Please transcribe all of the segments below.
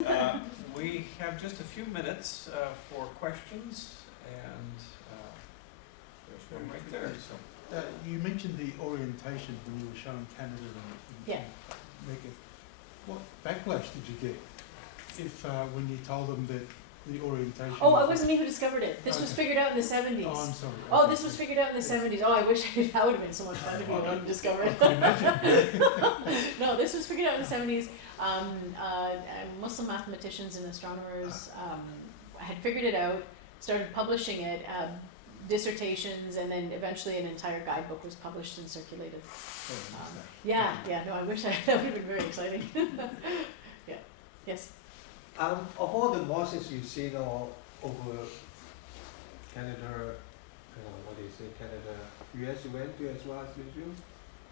We have just a few minutes for questions, and there's one right there. So. You mentioned the orientation when you were showing Canada and Mecca. What backlash did you get if when you told them that the orientation? Oh, it wasn't me who discovered it. This was figured out in the 70s. Oh, I'm sorry. Oh, this was figured out in the 70s. Oh, I wish that would have been so much fun to be the one to discover it. No, this was figured out in the 70s. Muslim mathematicians and astronomers had figured it out, started publishing it, dissertations, and then eventually an entire guidebook was published and circulated. Yeah, no, I wish that would have been very exciting. Yeah, yes. Of all the mosques you've seen all over Canada, Canada, US you went to as well as Israel,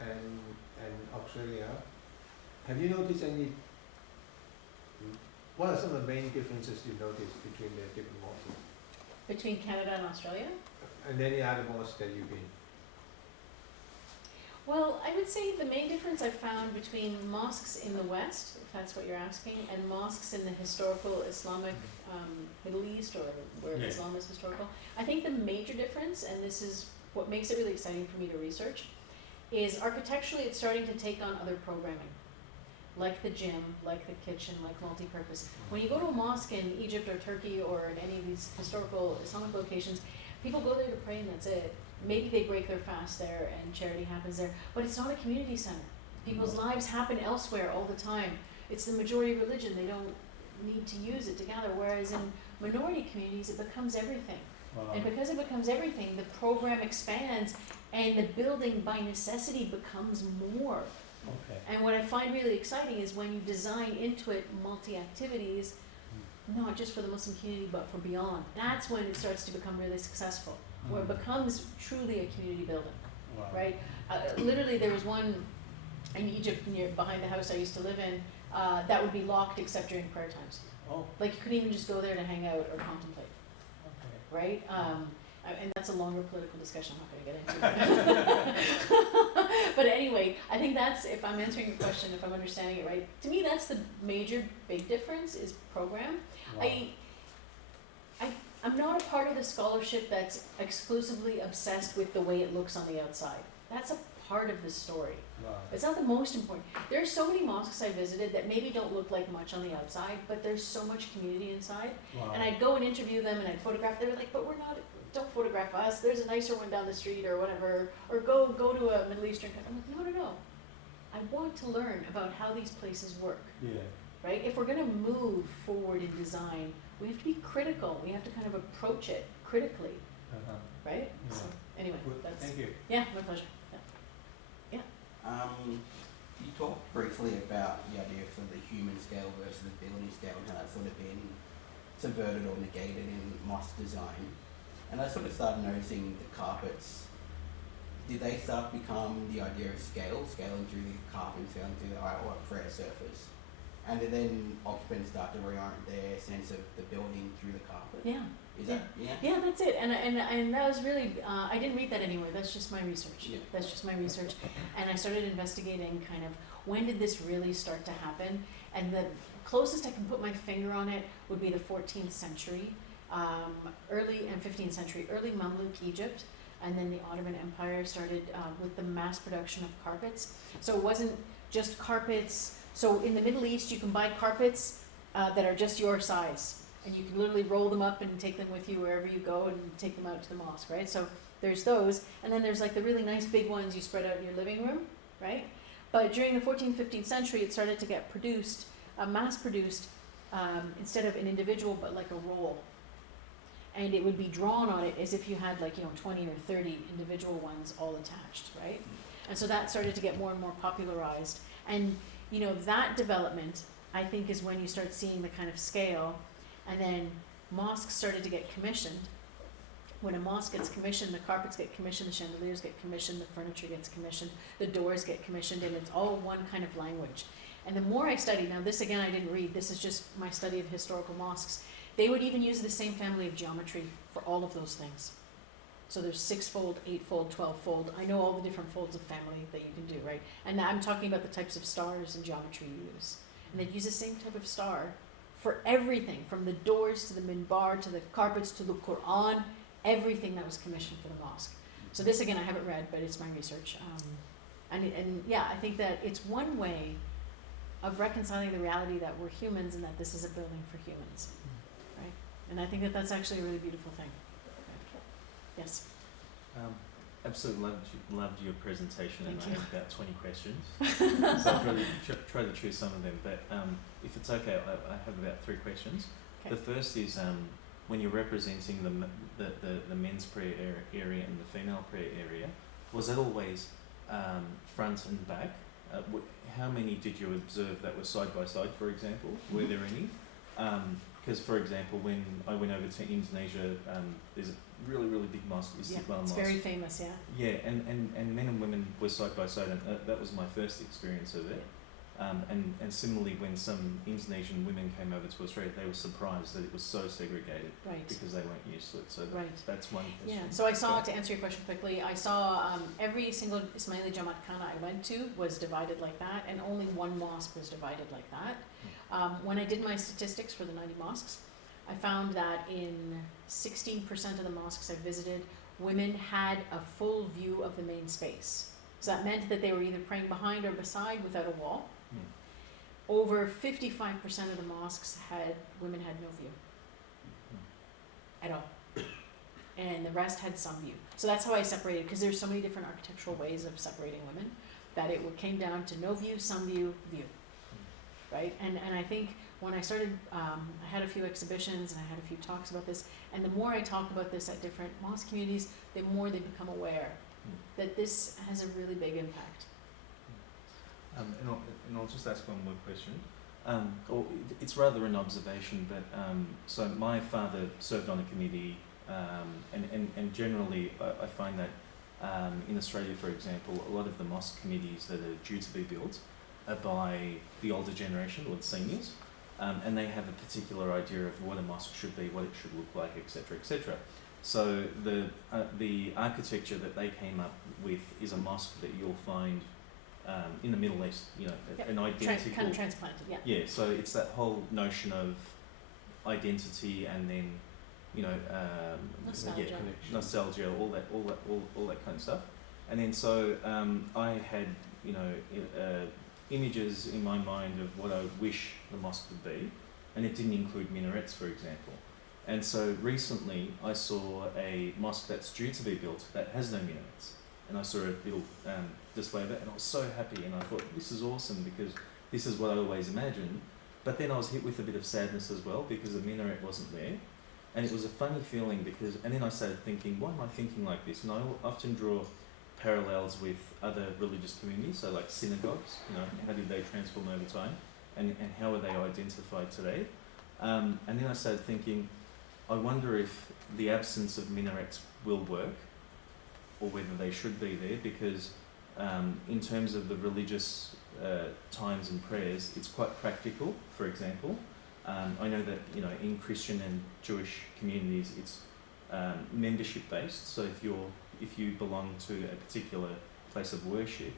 and Australia, have you noticed any, what are some of the main differences you noticed between the different mosques? Between Canada and Australia? And any other mosques that you've been? Well, I would say the main difference I've found between mosques in the West, if that's what you're asking, and mosques in the historical Islamic Middle East, or where Islam is historical, I think the major difference, and this is what makes it really exciting for me to research, is architecturally it's starting to take on other programming, like the gym, like the kitchen, like multi-purpose. When you go to a mosque in Egypt or Turkey or in any of these historical Islamic locations, people go there to pray and that's it. Maybe they break their fast there and charity happens there, but it's not a community center. People's lives happen elsewhere all the time. It's the majority religion. They don't need to use it together, whereas in minority communities it becomes everything. And because it becomes everything, the program expands and the building by necessity becomes more. Okay. And what I find really exciting is when you design into it multi-activities, not just for the Muslim community but for beyond. That's when it starts to become really successful, where it becomes truly a community building, right? Literally there was one in Egypt behind the house I used to live in that would be locked except during prayer times. Oh. Like you couldn't even just go there to hang out or contemplate, right? And that's a longer political discussion I'm not going to get into. But anyway, I think that's, if I'm answering your question, if I'm understanding it right, to me that's the major big difference is program. Wow. I'm not a part of the scholarship that's exclusively obsessed with the way it looks on the outside. That's a part of the story. Wow. It's not the most important. There are so many mosques I visited that maybe don't look like much on the outside, but there's so much community inside. Wow. And I'd go and interview them and I'd photograph. They were like, but don't photograph us. There's a nicer one down the street or whatever. Or go to a Middle Eastern country. I'm like, no. I want to learn about how these places work. Yeah. Right? If we're going to move forward in design, we have to be critical. We have to kind of approach it critically. Right? Yeah. So anyway, Good. that's Thank you. yeah, my pleasure. Yeah. You talked briefly about the idea of sort of the human scale versus the building scale and how that's sort of been subverted or negated in mosque design. And I sort of started noticing the carpets. Did they start to become the idea of scaling through the carpet, scaling through the artwork for a surface? And did then occupants start to reorient their sense of the building through the carpet? Yeah. Is that, yeah? Yeah, that's it. And that was really, I didn't read that anywhere. That's just my research. Yeah. That's just my research. And I started investigating kind of when did this really start to happen? And the closest I can put my finger on it would be the 14th century, early and 15th century, early Mamluk Egypt. And then the Ottoman Empire started with the mass production of carpets. So it wasn't just carpets. So in the Middle East, you can buy carpets that are just your size. And you can literally roll them up and take them with you wherever you go and take them out to the mosque, right? So there's those. And then there's like the really nice big ones you spread out in your living room, right? But during the 14th, 15th century, it started to get produced, mass-produced, instead of an individual, but like a roll. And it would be drawn on it as if you had 20 or 30 individual ones all attached, right? And so that started to get more and more popularized. And, that development, I think, is when you start seeing the kind of scale. And then mosques started to get commissioned. When a mosque gets commissioned, the carpets get commissioned, the chandeliers get commissioned, the furniture gets commissioned, the doors get commissioned, and it's all one kind of language. And the more I studied, now this again I didn't read, this is just my study of historical mosques, they would even use the same family of geometry for all of those things. So there's 6-fold, 8-fold, 12-fold. I know all the different folds of family that you can do, right? And I'm talking about the types of stars and geometry you use. And they'd use the same type of star for everything, from the doors to the minbar to the carpets to the Quran, everything that was commissioned for the mosque. So this, again, I haven't read, but it's my research. And yeah, I think that it's one way of reconciling the reality that we're humans and that this is a building for humans, right? And I think that that's actually a really beautiful thing. Yes. Absolutely loved your presentation, and Thank I you. have about 20 questions. So I'll try to choose some of them. But if it's okay, I have about 3 questions. Okay. The first is when you're representing the men's prayer area and the female prayer area, was that always front and back? How many did you observe that were side by side, for example? Were there any? Because, for example, when I went over to Indonesia, there's a really, really big mosque, Yeah, Istiqlal it's Mosque. very famous, yeah. Yeah, and men and women were side by side, and that was my first experience of it. And similarly, when some Indonesian women came over to Australia, they were surprised that it was so segregated Right. because they weren't used to it. So Right. that's one question. Yeah, so I saw, to answer your question quickly, I saw every single Ismaili Jamaat Khana I went to was divided like that, and only one mosque was divided like that. When I did my statistics for the 90 mosques, I found that in 16% of the mosques I visited, women had a full view of the main space. So that meant that they were either praying behind or beside without a wall. Over 55% of the mosques women had no view at all. And the rest had some view. So that's how I separated, because there's so many different architectural ways of separating women, that it came down to no view, some view, view. Right? And I think when I started, I had a few exhibitions and I had a few talks about this, and the more I talk about this at different mosque communities, the more they become aware that this has a really big impact. And I'll just ask one more question. It's rather an observation, but so my father served on a committee, and generally I find that in Australia, for example, a lot of the mosque committees that are due to be built are by the older generation or the seniors, and they have a particular idea of what a mosque should be, what it should look like, etc., etc. So the architecture that they came up with is a mosque that you'll find in the Middle East, you know, Yep. an identical Kind of transplanted, yeah. yeah, so it's that whole notion of identity, and then, you know, Nostalgia. yeah, nostalgia, all that kind of stuff. And then so I had, you know, images in my mind of what I wish the mosque would be, and it didn't include minarets, for example. And so recently I saw a mosque that's due to be built that has no minarets, and I saw a little display of it, and I was so happy, and I thought, this is awesome, because this is what I always imagined. But then I was hit with a bit of sadness as well, because the minaret wasn't there, and it was a funny feeling, because, and then I started thinking, why am I thinking like this? And I often draw parallels with other religious communities, so like synagogues, you know, how did they transform over time, and how are they identified today? And then I started thinking, I wonder if the absence of minarets will work, or whether they should be there, because in terms of the religious times and prayers, it's quite practical. For example, I know that, you know, in Christian and Jewish communities, it's membership based. So if you belong to a particular place of worship,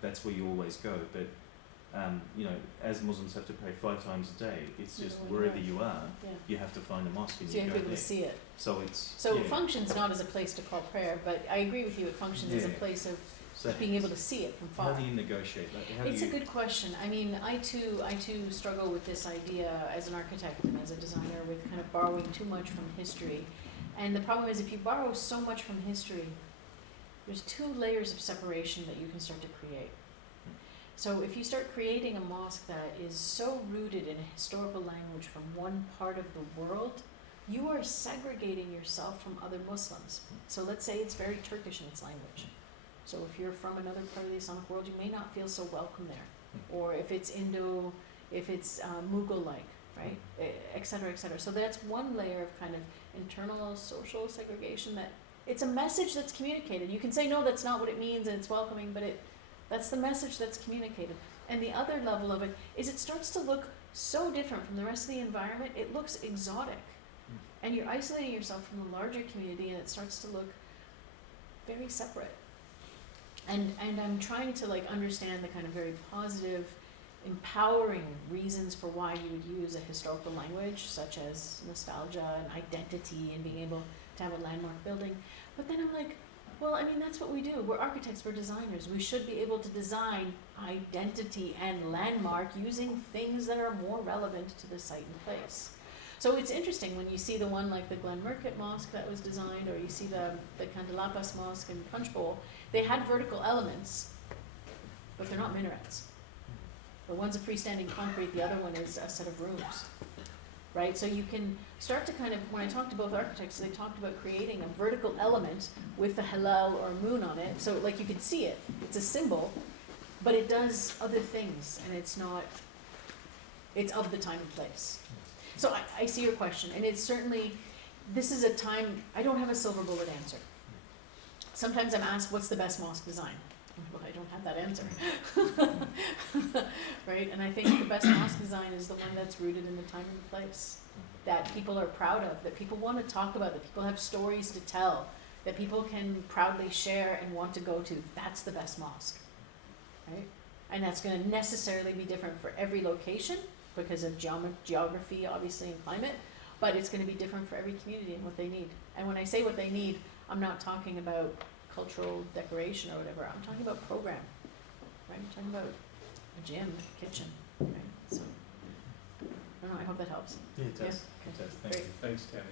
that's where you always go. But you know, as Muslims have to pray 5 times a day, it's just wherever you are, Yeah. you have to find a mosque and So you have go to be able there. to see it. So it's So yeah. it functions not as a place to call prayer, but I agree with you, it functions as a Yeah. place of So being able to see it from how far. do you negotiate? Like, how It's do a you, good question. I mean, I too struggle with this idea as an architect and as a designer with kind of borrowing too much from history. And the problem is, if you borrow so much from history, there's 2 layers of separation that you can start to create. So if you start creating a mosque that is so rooted in a historical language from one part of the world, you are segregating yourself from other Muslims. So let's say it's very Turkish in its language. So if you're from another part of the Islamic world, you may not feel so welcome there. Or if it's Mughal-like, right? Et cetera, et cetera. So that's one layer of kind of internal social segregation, that it's a message that's communicated. You can say, no, that's not what it means, and it's welcoming, but that's the message that's communicated. And the other level of it is it starts to look so different from the rest of the environment, it looks exotic. And you're isolating yourself from the larger community, and it starts to look very separate. And I'm trying to like understand the kind of very positive empowering reasons for why you would use a historical language, such as nostalgia and identity and being able to have a landmark building. But then I'm like, well, I mean, that's what we do. We're architects, we're designers. We should be able to design identity and landmark using things that are more relevant to the site and place. So it's interesting when you see the one like the Glenmurcutt Mosque that was designed, or you see the Candelapas Mosque in Punchbowl, they had vertical elements, but they're not minarets. The one's a freestanding concrete, the other one is a set of rooms, right? So you can start to kind of, when I talked to both architects, they talked about creating a vertical element with the halal or moon on it, so like you could see it, it's a symbol, but it does other things, and it's not, it's of the time and place. So I see your question, and it's certainly, this is a time, I don't have a silver bullet answer. Sometimes I'm asked, what's the best mosque design? Well, I don't have that answer. Right, and I think the best mosque design is the one that's rooted in the time and the place, that people are proud of, that people want to talk about, that people have stories to tell, that people can proudly share and want to go to. That's the best mosque, right? And that's going to necessarily be different for every location because of geography, obviously, and climate, but it's going to be different for every community and what they need. And when I say what they need, I'm not talking about cultural decoration or whatever. I'm talking about program, right? I'm talking about a gym, a kitchen, right? So, I don't know, I hope that helps. Yeah, it does. Yeah. It does. Thank Great. you. Thanks, Tammy.